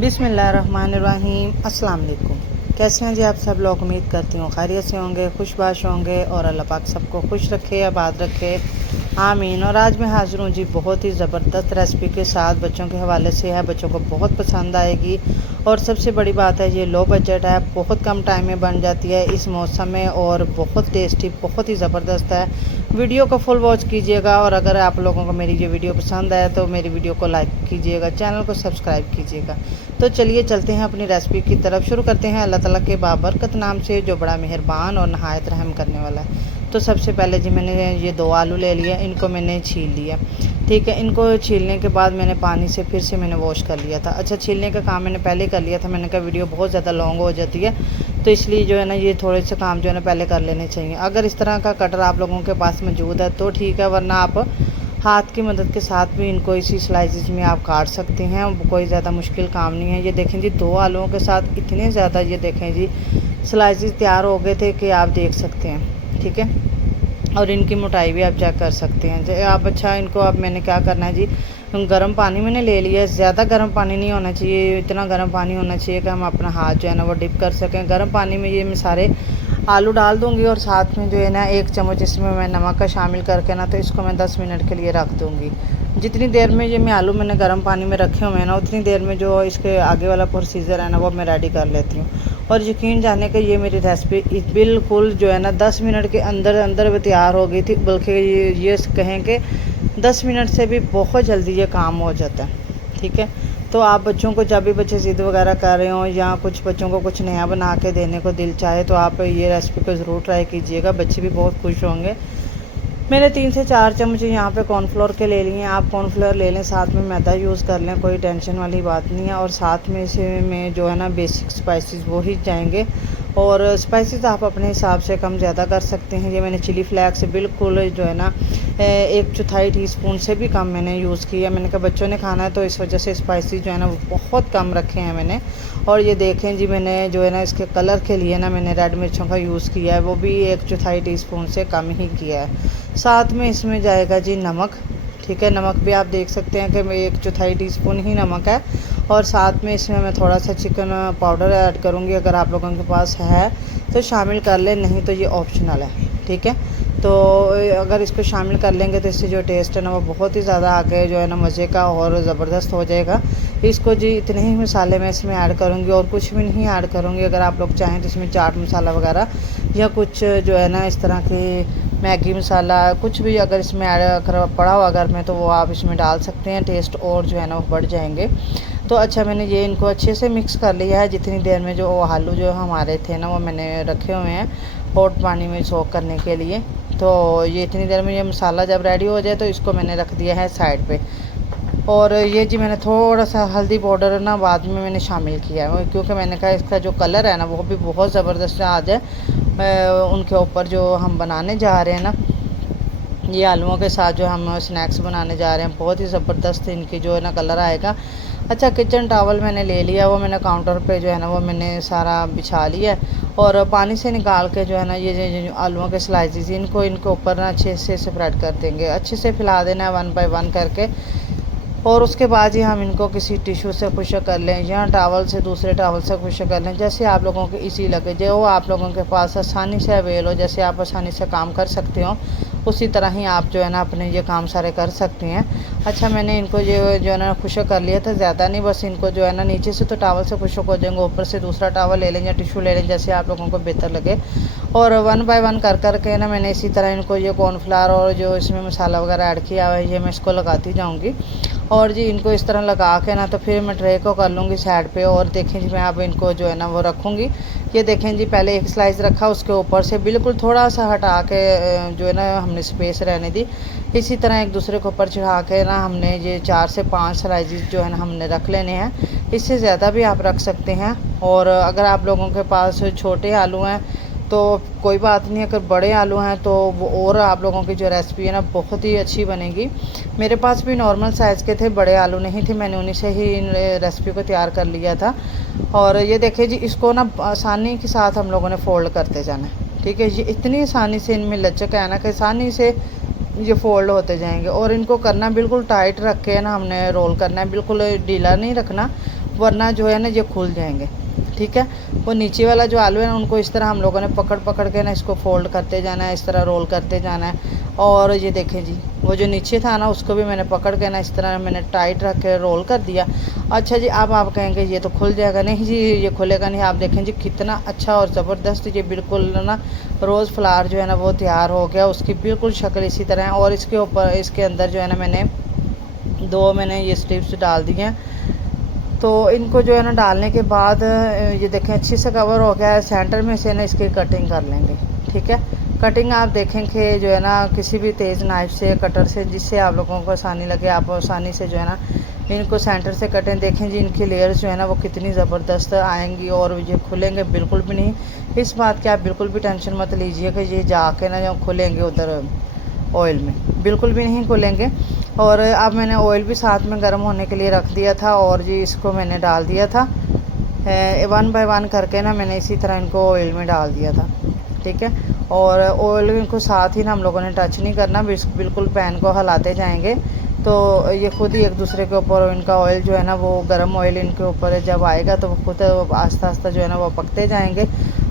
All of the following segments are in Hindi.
बिस्मिल्लाहिर्रहमानिर्रहीम। अस्सलाम वालेकुम। कैसे हैं जी आप सब लोग? उम्मीद करती हूँ खैरियत से होंगे, खुशबाश होंगे और अल्लाह पाक सबको खुश रखे, आबाद रखे, आमीन। और आज मैं हाजिर हूँ जी बहुत ही ज़बरदस्त रेसिपी के साथ। बच्चों के हवाले से है, बच्चों को बहुत पसंद आएगी। और सबसे बड़ी बात है ये लो बजट है, बहुत कम टाइम में बन जाती है इस मौसम में और बहुत टेस्टी, बहुत ही ज़बरदस्त है। वीडियो को फुल वॉच कीजिएगा और अगर आप लोगों को मेरी ये वीडियो पसंद आए तो मेरी वीडियो को लाइक कीजिएगा, चैनल को सब्सक्राइब कीजिएगा। तो चलिए चलते हैं अपनी रेसिपी की तरफ। शुरू करते हैं अल्लाह ताला के बाबरकत नाम से जो बड़ा मेहरबान और नहायत रहम करने वाला है। तो सबसे पहले जी मैंने ये 2 आलू ले लिए, इनको मैंने छील लिया। ठीक है, इनको छीलने के बाद मैंने पानी से फिर से मैंने वॉश कर लिया था। अच्छा, छीलने का काम मैंने पहले कर लिया था, मैंने कहा वीडियो बहुत ज़्यादा लॉन्ग हो जाती है तो इसलिए जो है ना ये थोड़े से काम जो है ना पहले कर लेने चाहिए। अगर इस तरह का कटर आप लोगों के पास मौजूद है तो ठीक है, वरना आप हाथ की मदद के साथ भी इनको इसी स्लाइसेस में आप काट सकते हैं। कोई ज़्यादा मुश्किल काम नहीं है। ये देखें जी 2 आलूओं के साथ इतने ज़्यादा ये देखें जी स्लाइसेस तैयार हो गए थे कि आप देख सकते हैं। ठीक है, और इनकी मोटाई भी आप चेक कर सकते हैं जी आप। अच्छा, इनको अब मैंने क्या करना है जी, गर्म पानी मैंने ले लिया है। ज़्यादा गर्म पानी नहीं होना चाहिए, इतना गर्म पानी होना चाहिए कि हम अपना हाथ जो है ना वो डिप कर सकें। गर्म पानी में ये मैं सारे आलू डाल दूंगी और साथ में जो है ना 1 चम्मच इसमें मैं नमक का शामिल करके ना तो इसको मैं 10 मिनट के लिए रख दूंगी। जितनी देर में ये मैं आलू मैंने गर्म पानी में रखे हुए हैं ना उतनी देर में जो इसके आगे वाला प्रोसीजर है ना वो मैं रेडी कर लेती हूँ। और यकीन जाने कि ये मेरी रेसिपी बिल्कुल जो है ना 10 मिनट के अंदर अंदर वो तैयार हो गई थी। बल्कि ये कहें कि 10 मिनट से भी बहुत जल्दी ये काम हो जाता है। ठीक है, तो आप बच्चों को जब भी बच्चे ज़िद वगैरह कर रहे हो या कुछ बच्चों को कुछ नया बना के देने को दिल चाहे तो आप ये रेसिपी को ज़रूर ट्राई कीजिएगा, बच्चे भी बहुत खुश होंगे। मैंने 3 से 4 चम्मच यहाँ पे कॉर्नफ्लोर के ले लिए। आप कॉर्नफ्लोर ले लें, साथ में मैदा यूज़ कर लें, कोई टेंशन वाली बात नहीं है। और साथ में इसे में जो है ना बेसिक स्पाइसेस वो ही जाएंगे और स्पाइसेस आप अपने हिसाब से कम ज़्यादा कर सकते हैं। ये मैंने चिली फ्लेक्स बिल्कुल जो है ना 1/4 टीस्पून से भी कम मैंने यूज़ किया। मैंने कहा बच्चों ने खाना है तो इस वजह से स्पाइसेस जो है ना वो बहुत कम रखे हैं मैंने। और ये देखें जी मैंने जो है ना इसके कलर के लिए ना मैंने रेड मिर्चों का यूज़ किया है, वो भी 1/4 टीस्पून से कम ही किया है। साथ में इसमें जाएगा जी नमक। ठीक है, नमक भी आप देख सकते हैं कि 1/4 टीस्पून ही नमक है। और साथ में इसमें मैं थोड़ा सा चिकन पाउडर ऐड करूँगी। अगर आप लोगों के पास है तो शामिल कर लें, नहीं तो ये ऑप्शनल है। ठीक है, तो अगर इसको शामिल कर लेंगे तो इससे जो टेस्ट है ना वो बहुत ही ज़्यादा आगे जो है ना मज़े का और ज़बरदस्त हो जाएगा। इसको जी इतने ही मसाले मैं इसमें ऐड करूँगी और कुछ भी नहीं ऐड करूँगी। अगर आप लोग चाहें तो इसमें चाट मसाला वगैरह या कुछ जो है ना इस तरह के मैगी मसाला कुछ भी अगर इसमें ऐड कर पड़ा हो अगर मैं तो वो आप इसमें डाल सकते हैं, टेस्ट और जो है ना वो बढ़ जाएंगे। तो अच्छा, मैंने ये इनको अच्छे से मिक्स कर लिया है। जितनी देर में जो आलू जो हमारे थे ना वो मैंने रखे हुए हैं हॉट पानी में सोक करने के लिए। तो ये इतनी देर में ये मसाला जब रेडी हो जाए तो इसको मैंने रख दिया है साइड पे। और ये जी मैंने थोड़ा सा हल्दी पाउडर ना बाद में मैंने शामिल किया है क्योंकि मैंने कहा इसका जो कलर है ना वो भी बहुत ज़बरदस्त आ जाए उनके ऊपर जो हम बनाने जा रहे हैं ना ये आलूओं के साथ जो हम स्नैक्स बनाने जा रहे हैं बहुत ही ज़बरदस्त इनकी जो है ना कलर आएगा। अच्छा, किचन टॉवल मैंने ले लिया, वो मैंने काउंटर पे जो है ना वो मैंने सारा बिछा लिया और पानी से निकाल के जो है ना ये जो आलूओं के स्लाइसेस इनको इनके ऊपर ना अच्छे से स्प्रेड कर देंगे। अच्छे से फैला देना है 1 बाय 1 करके। और उसके बाद ही हम इनको किसी टिश्यू से खुश्क कर लें या टॉवल से दूसरे टॉवल से खुश्क कर लें, जैसे आप लोगों को इजी लगे, जो आप लोगों के पास आसानी से अवेल हो, जैसे आप आसानी से काम कर सकते हो उसी तरह ही आप जो है ना अपने ये काम सारे कर सकते हैं। अच्छा, मैंने इनको ये जो है ना खुश्क कर लिया था, ज़्यादा नहीं, बस इनको जो है ना नीचे से तो टॉवल से खुश्क हो जाएंगे, ऊपर से दूसरा टॉवल ले लें या टिश्यू ले लें, जैसे आप लोगों को बेहतर लगे। और 1 बाय 1 कर के ना मैंने इसी तरह इनको ये कॉर्नफ्लावर और जो इसमें मसाला वगैरह ऐड किया हुआ है ये मैं इसको लगाती जाऊँगी। और जी इनको इस तरह लगा के ना तो फिर मैं ट्रे को कर लूँगी साइड पे। और देखें जी मैं अब इनको जो है ना वो रखूँगी। ये देखें जी पहले एक स्लाइस रखा, उसके ऊपर से बिल्कुल थोड़ा सा हटा के जो है ना हमने स्पेस रहने दी। इसी तरह एक दूसरे के ऊपर चढ़ा के ना हमने ये 4 से 5 स्लाइसेस जो है ना हमने रख लेने हैं। इससे ज़्यादा भी आप रख सकते हैं। और अगर आप लोगों के पास छोटे आलू हैं तो कोई बात नहीं, अगर बड़े आलू हैं तो वो और आप लोगों की जो रेसिपी है ना बहुत ही अच्छी बनेगी। मेरे पास भी नॉर्मल साइज़ के थे, बड़े आलू नहीं थे, मैंने उन्हीं से ही इन रेसिपी को तैयार कर लिया था। और ये देखिए जी इसको ना आसानी के साथ हम लोगों ने फोल्ड करते जाना है। ठीक है, ये इतनी आसानी से इनमें लचक है ना कि आसानी से ये फोल्ड होते जाएंगे। और इनको करना बिल्कुल टाइट रख के ना हमने रोल करना है, बिल्कुल ढीला नहीं रखना, वरना जो है ना ये खुल जाएंगे। ठीक है, वो नीचे वाला जो आलू है ना उनको इस तरह हम लोगों ने पकड़ पकड़ के ना इसको फोल्ड करते जाना है, इस तरह रोल करते जाना है। और ये देखें जी, वो जो नीचे था ना उसको भी मैंने पकड़ के ना इस तरह मैंने टाइट रख के रोल कर दिया। अच्छा जी, अब आप कहेंगे ये तो खुल जाएगा, नहीं जी ये खुलेगा नहीं। आप देखें जी कितना अच्छा और ज़बरदस्त ये बिल्कुल ना रोज़ फ्लावर जो है ना वो तैयार हो गया, उसकी बिल्कुल शक्ल इसी तरह है। और इसके ऊपर इसके अंदर जो है ना मैंने ये स्ट्रिप्स डाल दिए हैं। तो इनको जो है ना डालने के बाद ये देखें अच्छे से कवर हो गया है। सेंटर में से ना इसकी कटिंग कर लेंगे। ठीक है, कटिंग आप देखेंगे जो है ना किसी भी तेज़ नाइफ से, कटर से, जिससे आप लोगों को आसानी लगे, आप आसानी से जो है ना इनको सेंटर से कटें। देखें जी इनकी लेयर्स जो है ना वो कितनी ज़बरदस्त आएंगी और ये खुलेंगे बिल्कुल भी नहीं। इस बात की आप बिल्कुल भी टेंशन मत लीजिए कि ये जाके ना जो खुलेंगे उधर ऑयल में, बिल्कुल भी नहीं खुलेंगे। और अब मैंने ऑयल भी साथ में गर्म होने के लिए रख दिया था और जी इसको मैंने डाल दिया था 1 बाय 1 करके ना मैंने इसी तरह इनको ऑयल में डाल दिया था। ठीक है, और ऑयल इनको साथ ही ना हम लोगों ने टच नहीं करना, बिल्कुल पैन को हिलाते जाएंगे तो ये खुद ही एक दूसरे के ऊपर इनका ऑयल जो है ना वो गर्म ऑयल इनके ऊपर जब आएगा तो वो खुद आस्ता आस्ता जो है ना वो पकते जाएंगे।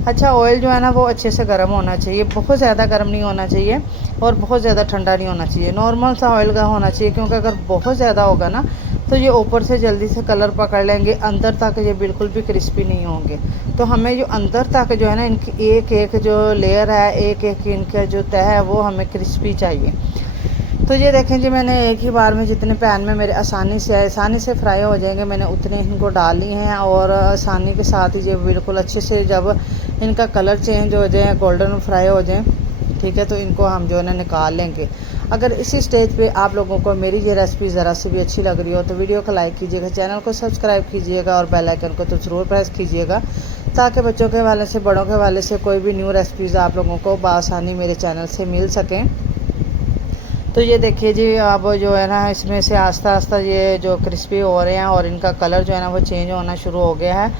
अच्छा, ऑयल जो है ना वो अच्छे से गर्म होना चाहिए, बहुत ज़्यादा गर्म नहीं होना चाहिए और बहुत ज़्यादा ठंडा नहीं होना चाहिए, नॉर्मल सा ऑयल का होना चाहिए। क्योंकि अगर बहुत ज़्यादा होगा ना तो ये ऊपर से जल्दी से कलर पकड़ लेंगे, अंदर तक ये बिल्कुल भी क्रिस्पी नहीं होंगे। तो हमें जो अंदर तक जो है ना इनकी एक एक जो लेयर है, एक एक इनका जो तह है वो हमें क्रिस्पी चाहिए। तो ये देखें जी मैंने एक ही बार में जितने पैन में मेरे आसानी से फ्राई हो जाएंगे मैंने उतने इनको डाल लिए हैं। और आसानी के साथ ही ये बिल्कुल अच्छे से जब इनका कलर चेंज हो जाए, गोल्डन फ्राई हो जाए, ठीक है, तो इनको हम जो है ना निकाल लेंगे। अगर इसी स्टेज पे आप लोगों को मेरी ये रेसिपी ज़रा सी भी अच्छी लग रही हो तो वीडियो को लाइक कीजिएगा, चैनल को सब्सक्राइब कीजिएगा और बेल आइकन को तो ज़रूर प्रेस कीजिएगा, ताकि बच्चों के हवाले से, बड़ों के हवाले से कोई भी न्यू रेसिपीज़ आप लोगों को बआसानी मेरे चैनल से मिल सकें। तो ये देखिए जी, अब जो है ना इसमें से आस्ता आस्ता ये जो क्रिस्पी हो रहे हैं और इनका कलर जो है ना वो चेंज होना शुरू हो गया है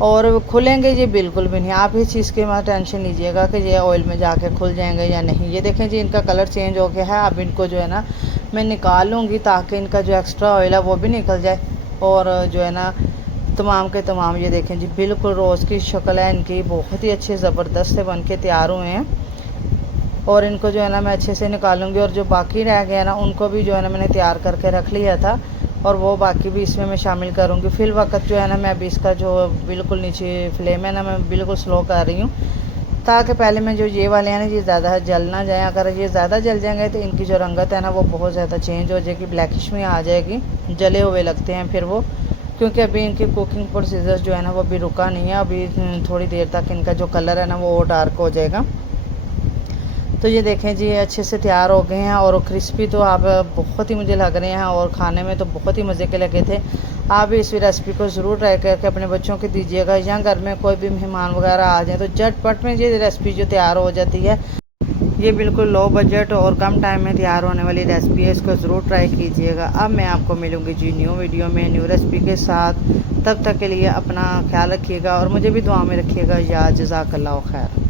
और खुलेंगे जी बिल्कुल भी नहीं। आप इस चीज़ की मत टेंशन लीजिएगा कि ये ऑयल में जाके खुल जाएंगे या नहीं। ये देखें जी इनका कलर चेंज हो गया है। अब इनको जो है ना मैं निकाल लूँगी ताकि इनका जो एक्स्ट्रा ऑयल है वो भी निकल जाए। और जो है ना तमाम के तमाम ये देखें जी बिल्कुल रोज़ की शक्ल है इनकी, बहुत ही अच्छे ज़बरदस्त से बन के तैयार हुए हैं। और इनको जो है ना मैं अच्छे से निकालूंगी और जो बाकी रह गया ना उनको भी जो है ना मैंने तैयार करके रख लिया था और वो बाकी भी इसमें मैं शामिल करूँगी। फिर वक्त जो है ना मैं अभी इसका जो बिल्कुल नीचे फ्लेम है ना मैं बिल्कुल स्लो कर रही हूँ, ताकि पहले में जो ये वाले हैं ना ये ज़्यादा जल ना जाए। अगर ये ज़्यादा जल जाएंगे तो इनकी जो रंगत है ना वो बहुत ज़्यादा चेंज हो जाएगी, ब्लैकिश में आ जाएगी, जले हुए लगते हैं फिर वो। क्योंकि अभी इनकी कुकिंग प्रोसीजर जो है ना वो अभी रुका नहीं है, अभी थोड़ी देर तक इनका जो कलर है ना वो डार्क हो जाएगा। तो ये देखें जी अच्छे से तैयार हो गए हैं और क्रिस्पी तो आप बहुत ही मुझे लग रहे हैं और खाने में तो बहुत ही मज़े के लगे थे। आप भी इस रेसिपी को ज़रूर ट्राई करके अपने बच्चों को दीजिएगा, या घर में कोई भी मेहमान वगैरह आ जाए तो झटपट में ये रेसिपी जो तैयार हो जाती है। ये बिल्कुल लो बजट और कम टाइम में तैयार होने वाली रेसिपी है, इसको ज़रूर ट्राई कीजिएगा। अब मैं आपको मिलूँगी जी न्यू वीडियो में न्यू रेसिपी के साथ। तब तक के लिए अपना ख्याल रखिएगा और मुझे भी दुआ में रखिएगा। या जज़ाकल्लाह खैर।